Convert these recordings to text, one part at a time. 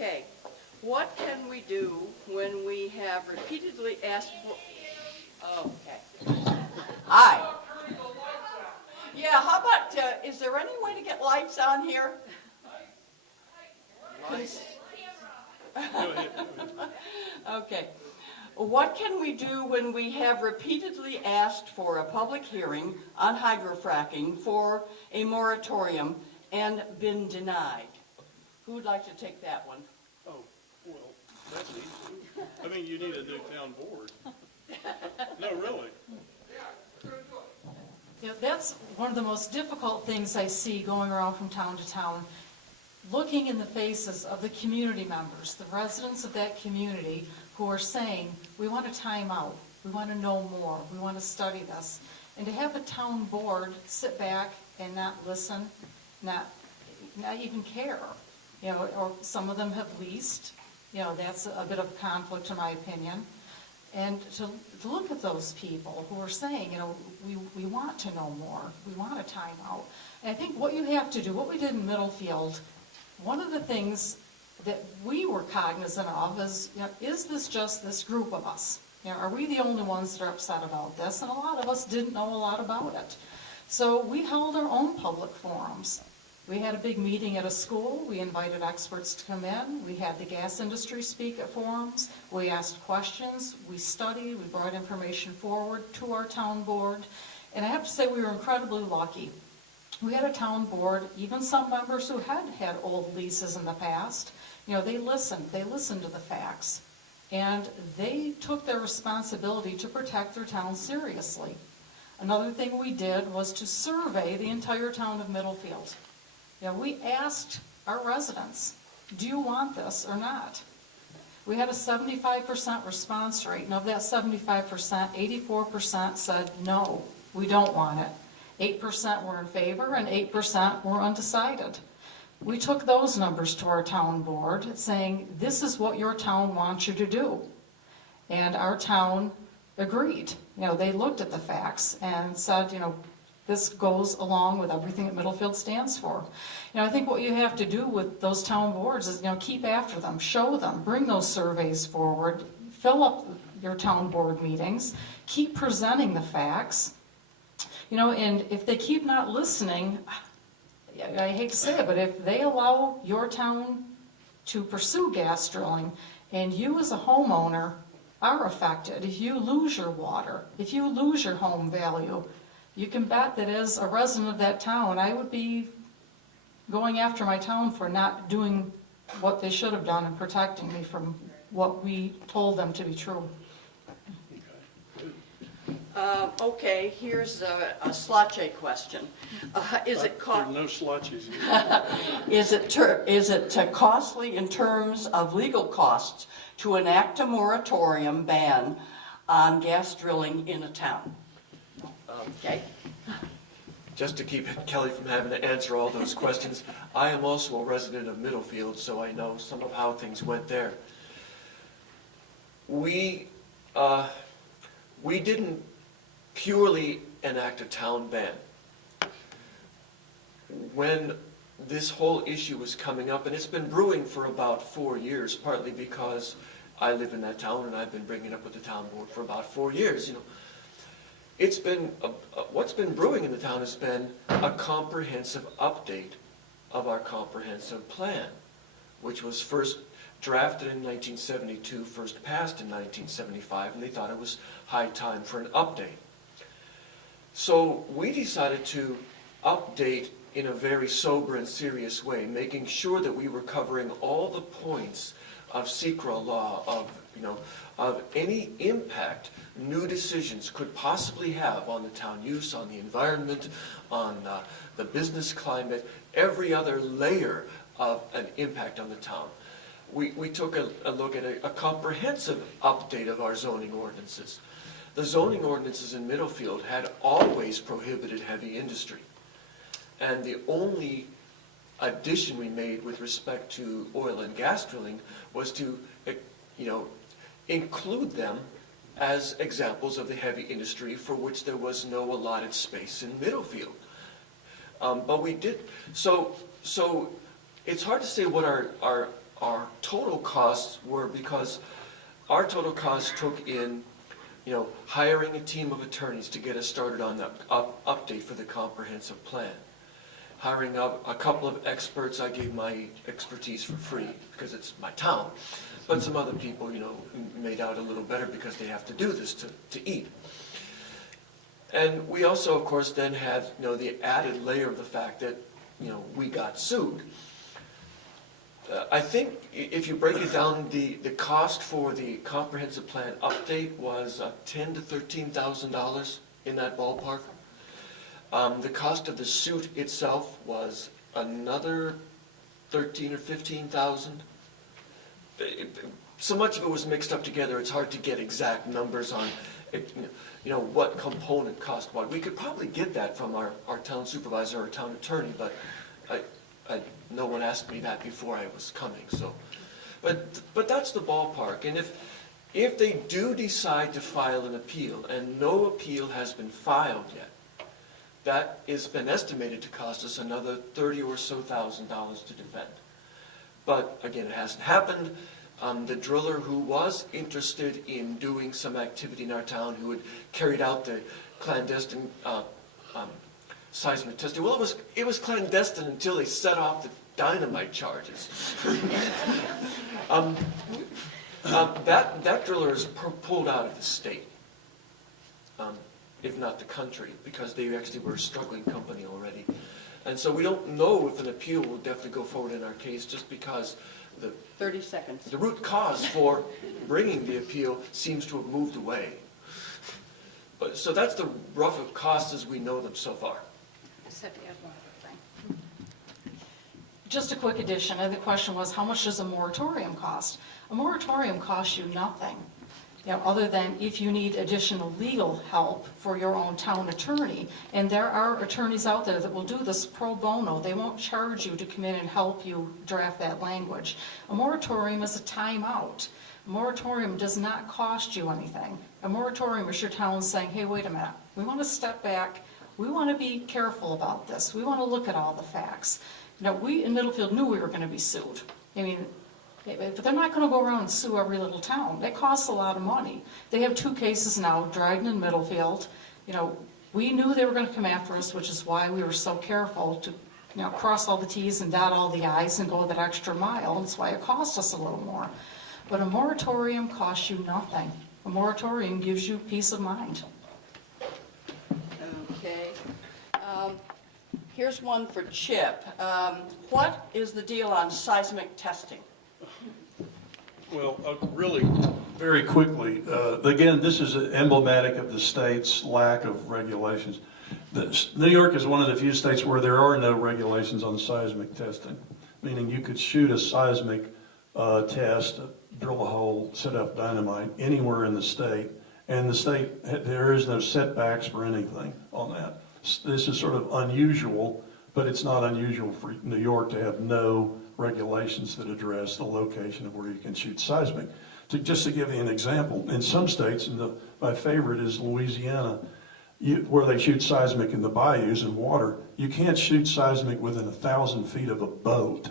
Okay, what can we do when we have repeatedly asked for... Okay. Hi. Yeah, how about, is there any way to get lights on here? Lights? Okay. What can we do when we have repeatedly asked for a public hearing on hydrofracking for a moratorium and been denied? Who would like to take that one? Oh, well, that's easy. I mean, you need a new town board. No, really. Yeah, that's one of the most difficult things I see going around from town to town. Looking in the faces of the community members, the residents of that community who are saying, we want a timeout, we want to know more, we want to study this. And to have a town board sit back and not listen, not even care, you know, or some of them have leased, you know, that's a bit of conflict in my opinion. And to look at those people who are saying, you know, we want to know more, we want a timeout. And I think what you have to do, what we did in Middlefield, one of the things that we were cognizant of is, you know, is this just this group of us? You know, are we the only ones that are upset about this? And a lot of us didn't know a lot about it. So we held our own public forums. We had a big meeting at a school. We invited experts to come in. We had the gas industry speak at forums. We asked questions. We studied. We brought information forward to our town board. And I have to say we were incredibly lucky. We had a town board, even some members who had had old leases in the past, you know, they listened to the facts. And they took their responsibility to protect their town seriously. Another thing we did was to survey the entire town of Middlefield. You know, we asked our residents, do you want this or not? We had a 75% response rate, and of that 75%, 84% said no, we don't want it. 8% were in favor, and 8% were undecided. We took those numbers to our town board, saying, this is what your town wants you to do. And our town agreed. You know, they looked at the facts and said, you know, this goes along with everything that Middlefield stands for. You know, I think what you have to do with those town boards is, you know, keep after them, show them, bring those surveys forward, fill up your town board meetings, keep presenting the facts. You know, and if they keep not listening, I hate to say it, but if they allow your town to pursue gas drilling and you as a homeowner are affected, if you lose your water, if you lose your home value, you can bet that as a resident of that town, I would be going after my town for not doing what they should have done and protecting me from what we told them to be true. Okay, here's a slotche question. Is it no slotches. is it costly in terms of legal costs to enact a moratorium ban on gas drilling in a town? Okay. Just to keep Kelly from having to answer all those questions, I am also a resident of Middlefield, so I know some of how things went there. We didn't purely enact a town ban. When this whole issue was coming up, and it's been brewing for about 4 years, partly because I live in that town and I've been bringing it up with the town board for about 4 years, you know. It's been, what's been brewing in the town has been a comprehensive update of our comprehensive plan, which was first drafted in 1972, first passed in 1975, and they thought it was high time for an update. So we decided to update in a very sober and serious way, making sure that we were covering all the points of SECRA law, of any impact new decisions could possibly have on the town use, on the environment, on the business climate, every other layer of an impact on the town. We took a look at a comprehensive update of our zoning ordinances. The zoning ordinances in Middlefield had always prohibited heavy industry. And the only addition we made with respect to oil and gas drilling was to, include them as examples of the heavy industry for which there was no allotted space in Middlefield. But we did, so it's hard to say what our our total costs were, because our total costs took in, hiring a team of attorneys to get us started on the update for the comprehensive plan. Hiring up a couple of experts, I gave my expertise for free because it's my town. But some other people, made out a little better because they have to do this to eat. And we also, of course, then had, the added layer of the fact that, we got sued. I think if you break it down, the cost for the comprehensive plan update was $10,000 to $13,000 in that ballpark. The cost of the suit itself was another $13,000 or $15,000. So much of it was mixed up together, it's hard to get exact numbers on it, what component cost what. We could probably get that from our town supervisor or town attorney, but no one asked me that before I was coming. So, but that's the ballpark. And if they do decide to file an appeal, and no appeal has been filed yet, that has been estimated to cost us another $30,000 or so to defend. But again, it hasn't happened. The driller who was interested in doing some activity in our town, who had carried out the clandestine seismic testing, well, it was clandestine until they set off the dynamite charges. That driller is pulled out of the state, if not the country, because they actually were a struggling company already. And so we don't know if an appeal will definitely go forward in our case, just because 30 seconds. the root cause for bringing the appeal seems to have moved away. So that's the rough costs as we know them so far. Just have to add one other thing. Just a quick addition, and the question was, how much does a moratorium cost? A moratorium costs you nothing, other than if you need additional legal help for your own town attorney. And there are attorneys out there that will do this pro bono. They won't charge you to come in and help you draft that language. A moratorium is a timeout. A moratorium does not cost you anything. A moratorium is your town saying, hey, wait a minute, we want to step back. We want to be careful about this. We want to look at all the facts. We in Middlefield knew we were going to be sued. But they're not going to go around and sue every little town. That costs a lot of money. They have 2 cases now, Branigan and Middlefield. We knew they were going to come after us, which is why we were so careful to, cross all the T's and dot all the I's and go that extra mile. That's why it cost us a little more. But a moratorium costs you nothing. A moratorium gives you peace of mind. Okay. Here's one for Chip. What is the deal on seismic testing? Well, really, very quickly, again, this is emblematic of the state's lack of regulations. New York is one of the few states where there are no regulations on seismic testing, meaning you could shoot a seismic test, drill a hole, set up dynamite anywhere in the state, and the state, there is no setbacks for anything on that. This is sort of unusual, but it's not unusual for New York to have no regulations that address the location of where you can shoot seismic. Just to give you an example, in some states, and my favorite is Louisiana, where they shoot seismic in the bayous and water, you can't shoot seismic within 1,000 feet of a boat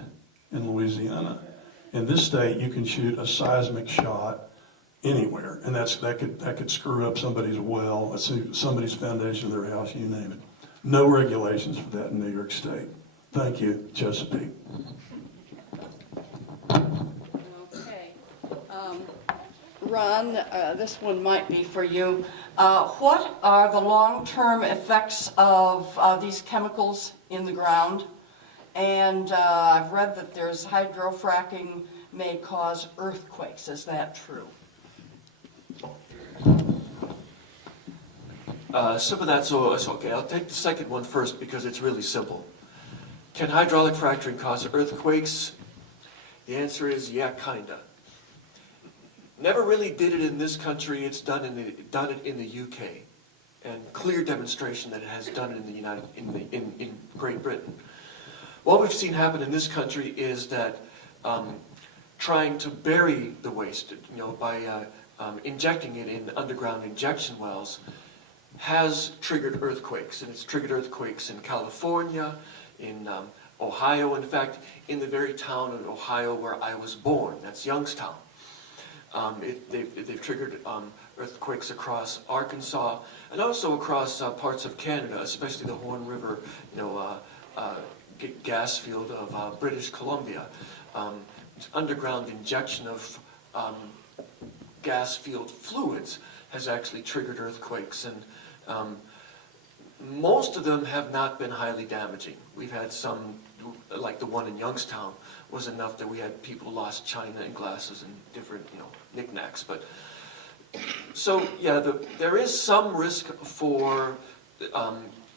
in Louisiana. In this state, you can shoot a seismic shot anywhere, and that could screw up somebody's well, somebody's foundation of their house, you name it. No regulations for that in New York State. Thank you, Chesapeake. Okay. Ron, this one might be for you. What are the long-term effects of these chemicals in the ground? And I've read that there's hydrofracking may cause earthquakes. Is that true? Some of that's okay. I'll take the second one first because it's really simple. Can hydraulic fracturing cause earthquakes? The answer is yeah, kinda. Never really did it in this country. It's done it in the UK, and clear demonstration that it has done it in Great Britain. What we've seen happen in this country is that trying to bury the waste, by injecting it in underground injection wells, has triggered earthquakes, and it's triggered earthquakes in California, in Ohio. In fact, in the very town in Ohio where I was born, that's Youngstown. They've triggered earthquakes across Arkansas and also across parts of Canada, especially the Horn River, gas field of British Columbia. Underground injection of gas field fluids has actually triggered earthquakes, and most of them have not been highly damaging. We've had some, like the one in Youngstown, was enough that we had people lost china and glasses and different, knickknacks. But so yeah, there is some risk for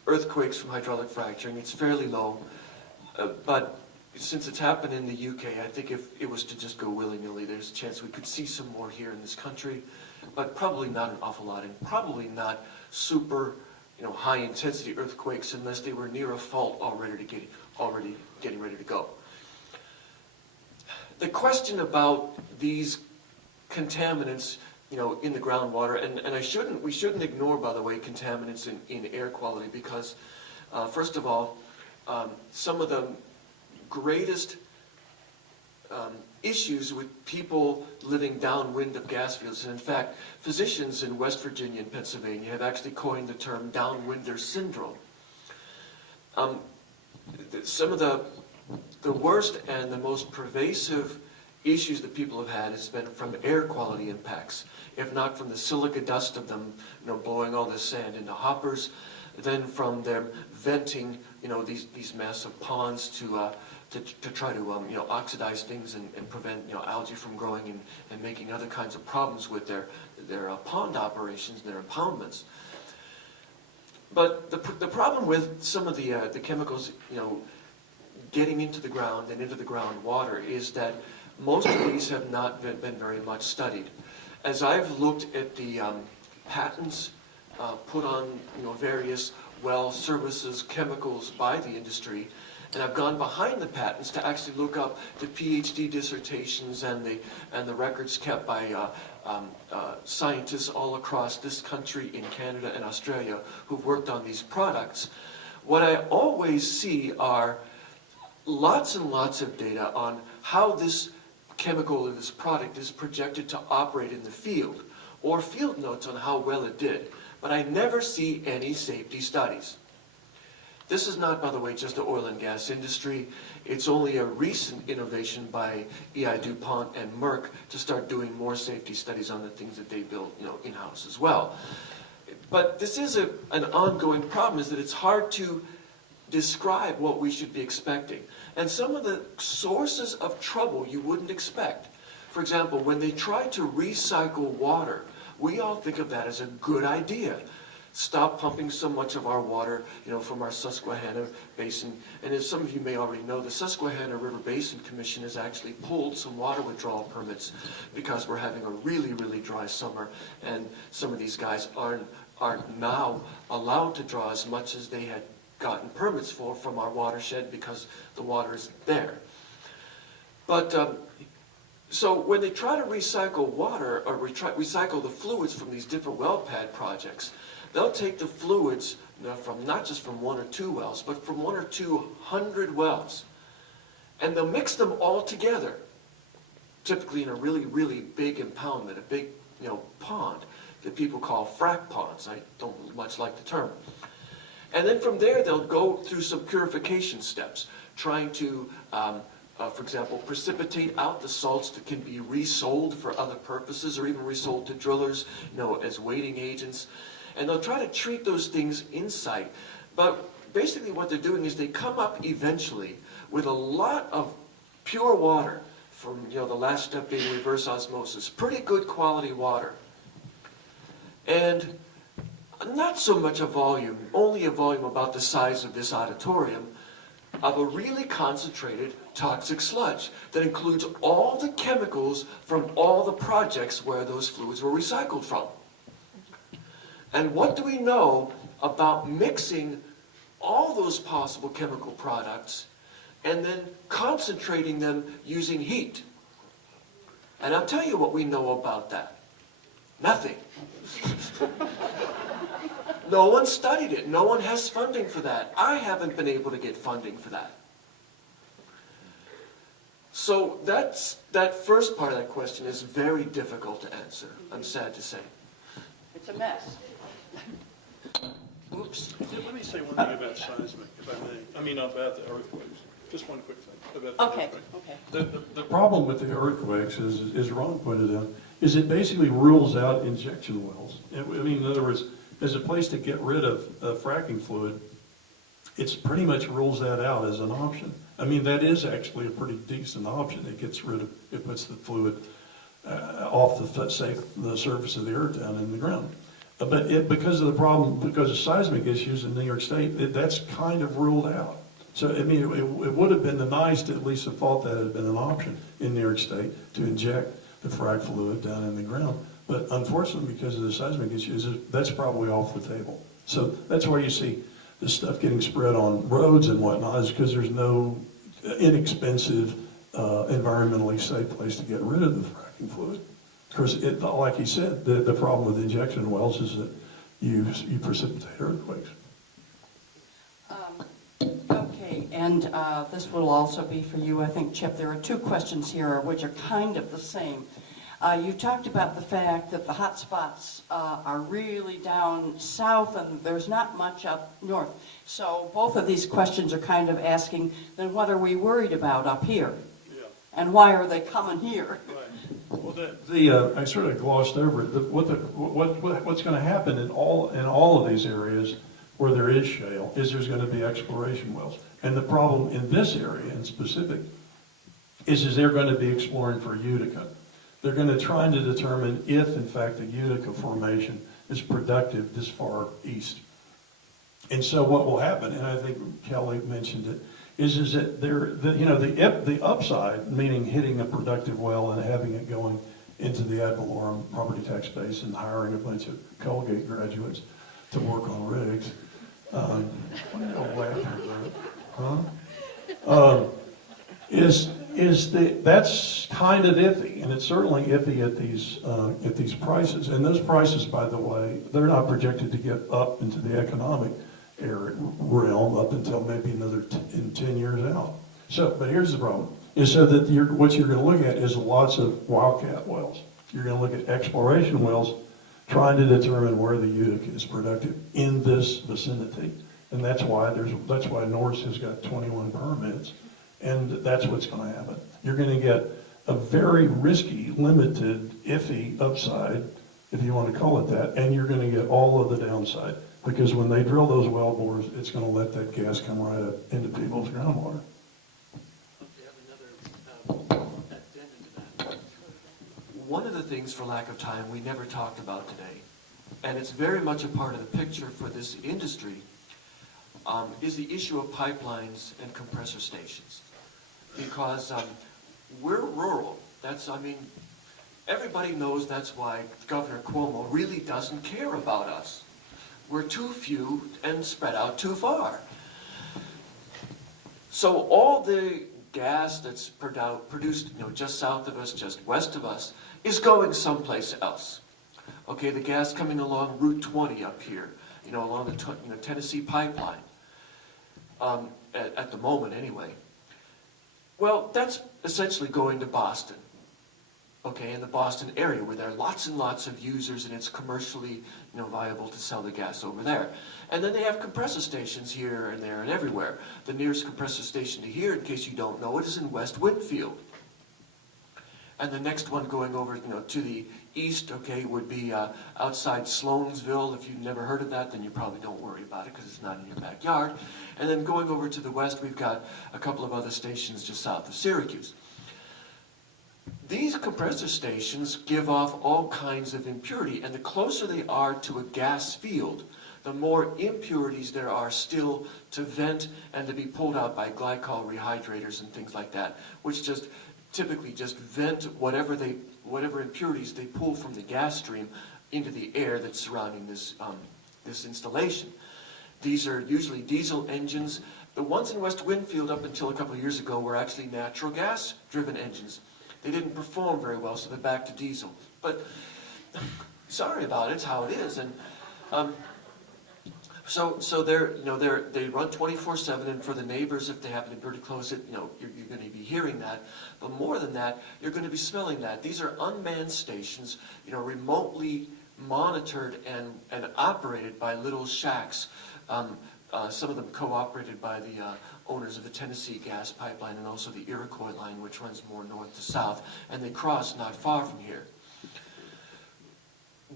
earthquakes from hydraulic fracturing. It's fairly low, but since it's happened in the UK, I think if it was to just go willy-nilly, there's a chance we could see some more here in this country, but probably not an awful lot, and probably not super, high-intensity earthquakes unless they were near a fault already getting ready to go. The question about these contaminants, in the groundwater, and we shouldn't ignore, by the way, contaminants in air quality, because first of all, some of the greatest issues with people living downwind of gas fields, and in fact, physicians in West Virginia and Pennsylvania have actually coined the term downwinder syndrome. Some of the worst and the most pervasive issues that people have had has been from air quality impacts, if not from the silica dust of them, blowing all this sand into hoppers, then from them venting, these massive ponds to try to oxidize things and prevent algae from growing and making other kinds of problems with their pond operations and their impoundments. But the problem with some of the chemicals getting into the ground and into the groundwater is that most of these have not been very much studied. As I've looked at the patents put on various well services chemicals by the industry, and I've gone behind the patents to actually look up the Ph.D. dissertations and the records kept by scientists all across this country, in Canada and Australia, who've worked on these products. What I always see are lots and lots of data on how this chemical or this product is projected to operate in the field, or field notes on how well it did, but I never see any safety studies. This is not, by the way, just the oil and gas industry. It's only a recent innovation by E.I. DuPont and Merck to start doing more safety studies on the things that they build, in-house as well. But this is an ongoing problem, is that it's hard to describe what we should be expecting. And some of the sources of trouble you wouldn't expect. For example, when they try to recycle water, we all think of that as a good idea. Stop pumping so much of our water, from our Susquehanna Basin. And as some of you may already know, the Susquehanna River Basin Commission has actually pulled some water withdrawal permits because we're having a really, really dry summer, and some of these guys aren't now allowed to draw as much as they had gotten permits for from our watershed because the water isn't there. But so when they try to recycle water or recycle the fluids from these different well pad projects, they'll take the fluids from not just from 1 or 2 wells, but from 1 or 200 wells, and they'll mix them all together, typically in a really, really big impoundment, a big pond that people call frac ponds. I don't much like the term. And then from there, they'll go through some purification steps, trying to, for example, precipitate out the salts that can be resold for other purposes, or even resold to drillers, as weighting agents. And they'll try to treat those things in sight. But basically what they're doing is they come up eventually with a lot of pure water from, the last step being reverse osmosis, pretty good quality water. And not so much a volume, only a volume about the size of this auditorium, of a really concentrated toxic sludge that includes all the chemicals from all the projects where those fluids were recycled from. And what do we know about mixing all those possible chemical products and then concentrating them using heat? And I'll tell you what we know about that. Nothing. No one studied it. No one has funding for that. I haven't been able to get funding for that. So that first part of that question is very difficult to answer, I'm sad to say. It's a mess. Oops. Let me say one thing about seismic, if I may. I mean, about the earthquakes. Just one quick thing about the Okay, earthquake. okay. The problem with the earthquakes is, as Ron pointed out, is it basically rules out injection wells. I mean, in other words, as a place to get rid of fracking fluid, it's pretty much rules that out as an option. I mean, that is actually a pretty decent option. It gets rid of, it puts the fluid off the surface of the earth down in the ground. But because of the problem, because of seismic issues in New York State, that's kind of ruled out. So, I mean, it would have been nice to at least have thought that had been an option in New York State to inject the frac fluid down in the ground. But unfortunately, because of the seismic issues, that's probably off the table. So that's why you see this stuff getting spread on roads and whatnot, is because there's no inexpensive, environmentally safe place to get rid of the fracking fluid. Of course, like he said, the problem with injection wells is that you precipitate earthquakes. Okay, and this will also be for you, I think, Chip. There are two questions here which are kind of the same. You talked about the fact that the hot spots are really down south and there's not much up north. So both of these questions are kind of asking, then what are we worried about up here? Yeah. And why are they coming here? Right. Well, I sort of glossed over it. What's going to happen in all of these areas where there is shale is there's going to be exploration wells. And the problem in this area in specific is they're going to be exploring for Utica. They're going to try to determine if, in fact, the Utica formation is productive this far east. And so what will happen, and I think Kelly mentioned it, is that the upside, meaning hitting a productive well and having it going into the ad valorem property tax base and hiring a bunch of Colgate graduates to work on rigs. That's kind of iffy, and it's certainly iffy at these prices. And those prices, by the way, they're not projected to get up into the economic realm up until maybe another 10 years out. So, but here's the problem: is so that what you're going to look at is lots of wildcat wells. You're going to look at exploration wells, trying to determine where the Utica is productive in this vicinity, and that's why Norris has got 21 permits. And that's what's going to happen. You're going to get a very risky, limited, iffy upside, if you want to call it that, and you're going to get all of the downside. Because when they drill those well bores, it's going to let that gas come right up into people's groundwater. One of the things, for lack of time, we never talked about today, and it's very much a part of the picture for this industry, is the issue of pipelines and compressor stations. Because we're rural. Everybody knows that's why Governor Cuomo really doesn't care about us. We're too few and spread out too far. So all the gas that's produced, just south of us, just west of us, is going someplace else. Okay, the gas coming along Route 20 up here, along the Tennessee pipeline, at the moment anyway. Well, that's essentially going to Boston, okay, in the Boston area where there are lots and lots of users and it's commercially, viable to sell the gas over there. And then they have compressor stations here and there and everywhere. The nearest compressor station to here, in case you don't know it, is in West Winfield. And the next one going over, to the east, okay, would be outside Sloansville. If you've never heard of that, then you probably don't worry about it because it's not in your backyard. And then going over to the west, we've got a couple of other stations just south of Syracuse. These compressor stations give off all kinds of impurity, and the closer they are to a gas field, the more impurities there are still to vent and to be pulled out by glycol rehydrators and things like that, which just typically just vent whatever impurities they pull from the gas stream into the air that's surrounding this installation. These are usually diesel engines. The ones in West Winfield up until a couple of years ago were actually natural gas driven engines. They didn't perform very well, so they're back to diesel. But sorry about it, it's how it is. And So they run 24/7, and for the neighbors, if they happen to be close, you're going to be hearing that. But more than that, you're going to be smelling that. These are unmanned stations, remotely monitored and operated by little shacks. Some of them co-operated by the owners of the Tennessee gas pipeline and also the Iroquois line, which runs more north to south, and they cross not far from here.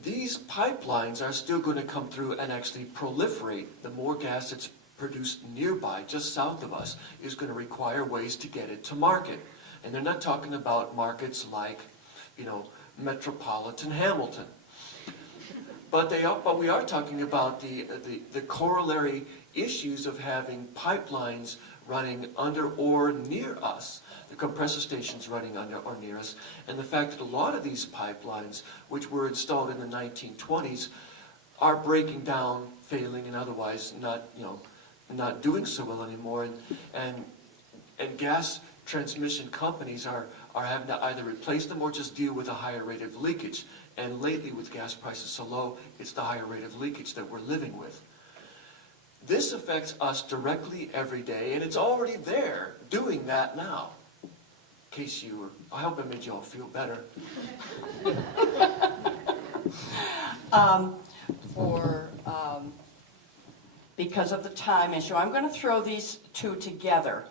These pipelines are still going to come through and actually proliferate. The more gas that's produced nearby, just south of us, is going to require ways to get it to market. And they're not talking about markets like, metropolitan Hamilton. But we are talking about the corollary issues of having pipelines running under or near us, the compressor stations running under or near us, and the fact that a lot of these pipelines, which were installed in the 1920s, are breaking down, failing, and otherwise not doing so well anymore, and gas transmission companies are having to either replace them or just deal with a higher rate of leakage. And lately, with gas prices so low, it's the higher rate of leakage that we're living with. This affects us directly every day, and it's already there doing that now. In case I hope I made you all feel better. Because of the time issue, I'm going to throw these two together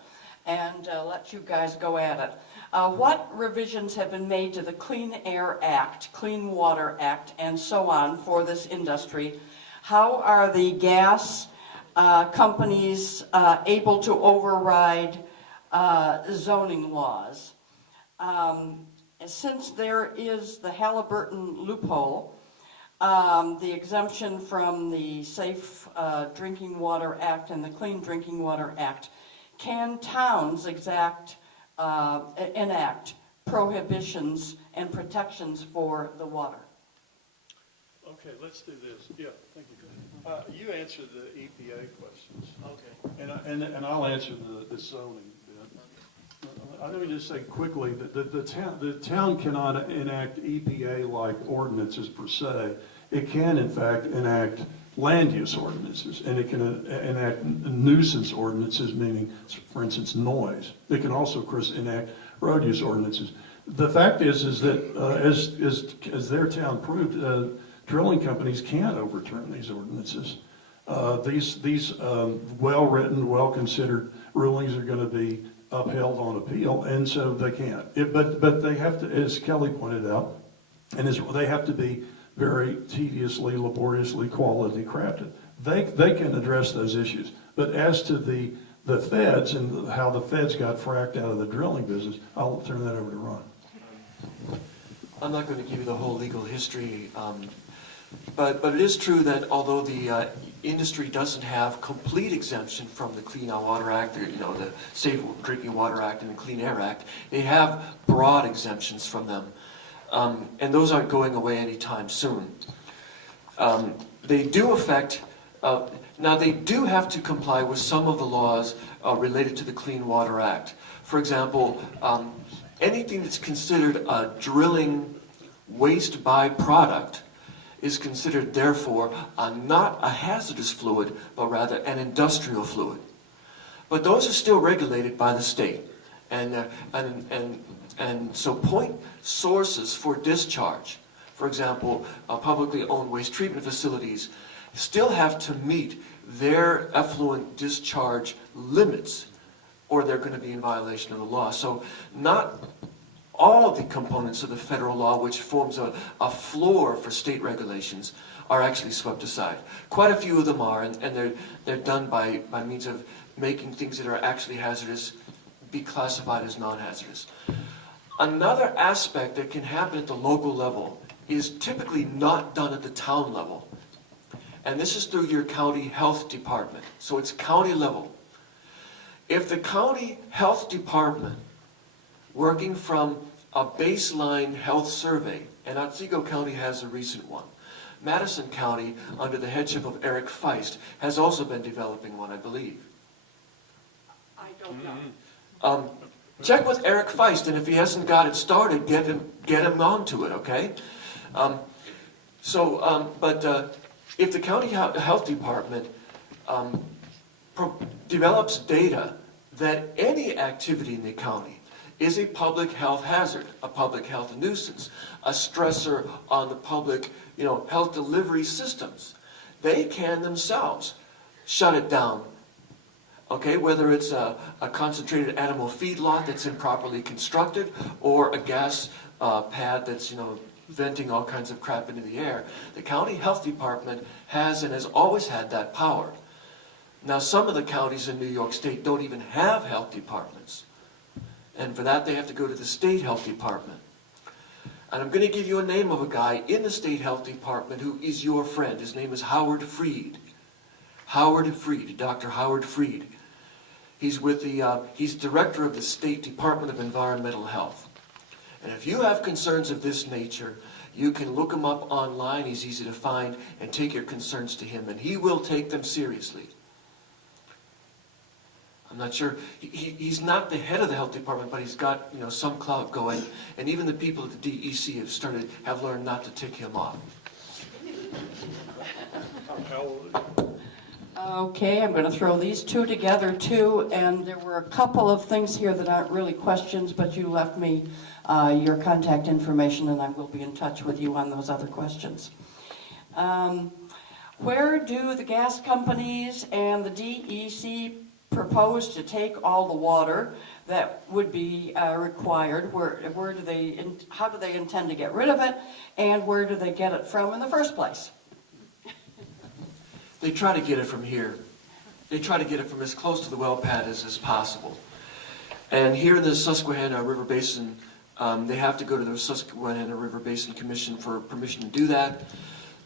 and let you guys go at it. What revisions have been made to the Clean Air Act, Clean Water Act, and so on for this industry? How are the gas companies able to override zoning laws? Since there is the Halliburton loophole, the exemption from the Safe Drinking Water Act and the Clean Drinking Water Act, can towns enact prohibitions and protections for the water? Okay, let's do this. Yeah, thank you. You answered the EPA questions. Okay. And I'll answer the zoning bit. Let me just say quickly that the town cannot enact EPA-like ordinances per se. It can, in fact, enact land use ordinances, and it can enact nuisance ordinances, meaning, for instance, noise. It can also, of course, enact road use ordinances. The fact is that as their town proved, drilling companies can't overturn these ordinances. These well-written, well-considered rulings are going to be upheld on appeal, and so they can't. But they have to, as Kelly pointed out, and they have to be very tediously, laboriously, quality crafted. They can address those issues. But as to the feds and how the feds got fracked out of the drilling business, I'll turn that over to Ron. I'm not going to give you the whole legal history, but it is true that although the industry doesn't have complete exemption from the Clean Water Act, or, the Safe Drinking Water Act and the Clean Air Act, they have broad exemptions from them. And those aren't going away anytime soon. They do affect, now they do have to comply with some of the laws related to the Clean Water Act. For example, anything that's considered a drilling waste byproduct is considered, therefore, not a hazardous fluid, but rather an industrial fluid. But those are still regulated by the state. And so point sources for discharge, for example, publicly owned waste treatment facilities, still have to meet their effluent discharge limits, or they're going to be in violation of the law. So not all of the components of the federal law, which forms a floor for state regulations, are actually swept aside. Quite a few of them are, and they're done by means of making things that are actually hazardous be classified as non-hazardous. Another aspect that can happen at the local level is typically not done at the town level. And this is through your county health department. So it's county level. If the county health department, working from a baseline health survey, and Otsego County has a recent one, Madison County, under the headship of Eric Feist, has also been developing one, I believe. I don't know. Check with Eric Feist, and if he hasn't got it started, get him onto it, okay? But if the county health department develops data that any activity in the county is a public health hazard, a public health nuisance, a stressor on the public, health delivery systems, they can themselves shut it down. Okay, whether it's a concentrated animal feedlot that's improperly constructed, or a gas pad that's, venting all kinds of crap into the air. The county health department has and has always had that power. Now, some of the counties in New York State don't even have health departments. And for that, they have to go to the state health department. And I'm going to give you a name of a guy in the state health department who is your friend. His name is Howard Freed. Howard Freed, Dr. Howard Freed. He's he's director of the State Department of Environmental Health. And if you have concerns of this nature, you can look him up online. He's easy to find, and take your concerns to him, and he will take them seriously. I'm not sure, he's not the head of the health department, but he's got, some clout going, and even the people at the DEC have learned not to tick him off. Okay, I'm going to throw these two together too, and there were a couple of things here that aren't really questions, but you left me your contact information, and I will be in touch with you on those other questions. Where do the gas companies and the DEC propose to take all the water that would be required? Where do they, how do they intend to get rid of it, and where do they get it from in the first place? They try to get it from here. They try to get it from as close to the well pad as possible. And here in the Susquehanna River Basin, they have to go to the Susquehanna River Basin Commission for permission to do that.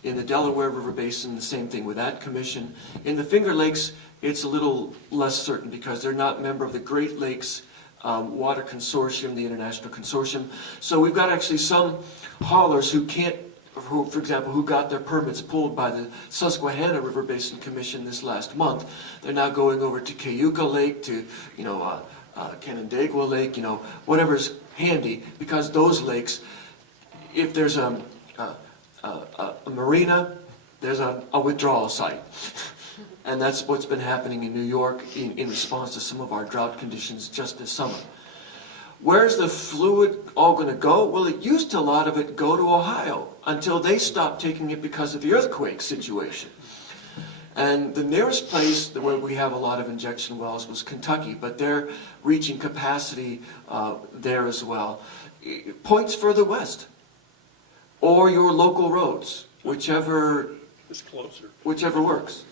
In the Delaware River Basin, the same thing with that commission. In the Finger Lakes, it's a little less certain because they're not a member of the Great Lakes Water Consortium, the international consortium. So we've got actually some haulers who can't, for example, who got their permits pulled by the Susquehanna River Basin Commission this last month. They're now going over to Cayuga Lake, to Canandaigua Lake, whatever's handy, because those lakes, if there's a marina, there's a withdrawal site. And that's what's been happening in New York in response to some of our drought conditions just this summer. Where's the fluid all going to go? Well, it used to, a lot of it, go to Ohio until they stopped taking it because of the earthquake situation. And the nearest place where we have a lot of injection wells was Kentucky, but they're reaching capacity there as well. Points further west, or your local roads, whichever It's closer. Whichever works.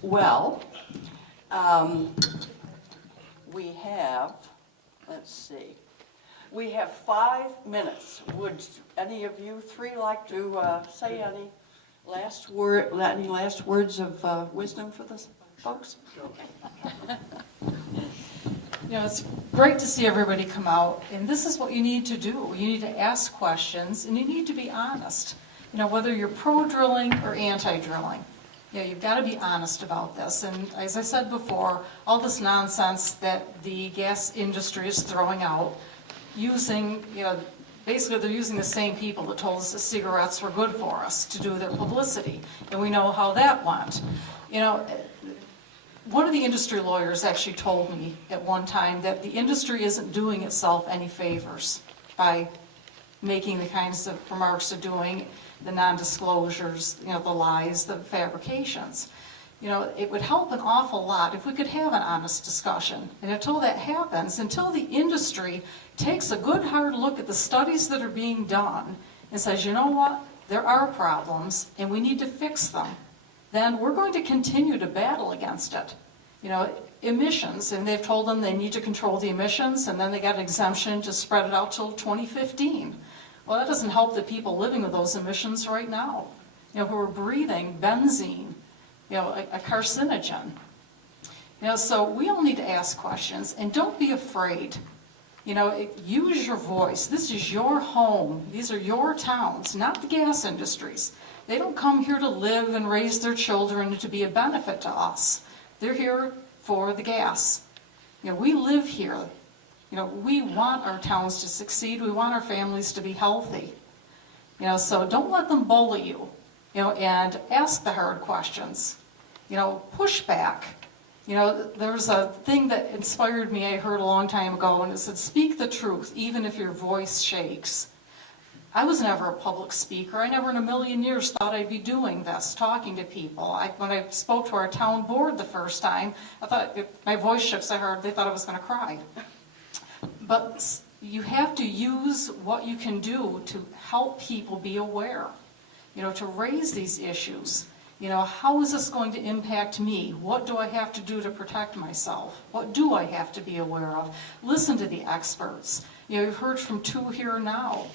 Well, we have, let's see, we have 5 minutes. Would any of you three like to say any last words of wisdom for the folks? It's great to see everybody come out, and this is what you need to do. You need to ask questions, and you need to be honest. Whether you're pro-drilling or anti-drilling, you've got to be honest about this. And as I said before, all this nonsense that the gas industry is throwing out, using, basically they're using the same people that told us that cigarettes were good for us to do their publicity, and we know how that went. One of the industry lawyers actually told me at one time that the industry isn't doing itself any favors by making the kinds of remarks they're doing, the non-disclosures, the lies, the fabrications. It would help an awful lot if we could have an honest discussion. And until that happens, until the industry takes a good hard look at the studies that are being done and says, you know what, there are problems and we need to fix them, then we're going to continue to battle against it. Emissions, and they've told them they need to control the emissions, and then they got an exemption to spread it out till 2015. Well, that doesn't help the people living with those emissions right now, who are breathing benzene, a carcinogen. So we all need to ask questions, and don't be afraid. Use your voice. This is your home. These are your towns, not the gas industries. They don't come here to live and raise their children and to be a benefit to us. They're here for the gas. We live here. We want our towns to succeed. We want our families to be healthy. So don't let them bully you. and ask the hard questions, push back. There's a thing that inspired me I heard a long time ago, and it said, speak the truth, even if your voice shakes. I was never a public speaker. I never in a million years thought I'd be doing this, talking to people. When I spoke to our town board the first time, I thought my voice shook so hard they thought I was going to cry. But you have to use what you can do to help people be aware, to raise these issues. How is this going to impact me? What do I have to do to protect myself? What do I have to be aware of? Listen to the experts. You've heard from two here now.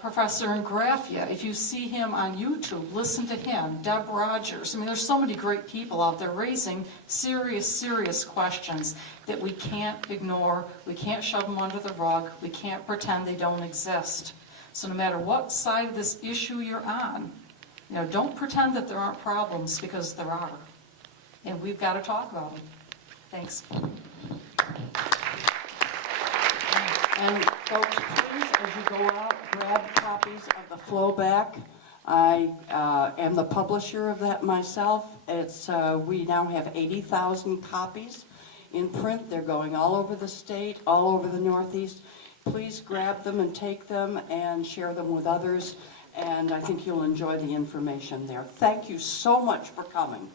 Professor Ingraffia, if you see him on YouTube, listen to him. Deb Rogers. There's so many great people out there raising serious, serious questions that we can't ignore. We can't shove them under the rug. We can't pretend they don't exist. So no matter what side of this issue you're on, don't pretend that there aren't problems, because there are. And we've got to talk about them. Thanks. And folks, please, as you go out, grab copies of the Flowback. I am the publisher of that myself. We now have 80,000 copies in print. They're going all over the state, all over the Northeast. Please grab them and take them and share them with others. And I think you'll enjoy the information there. Thank you so much for coming.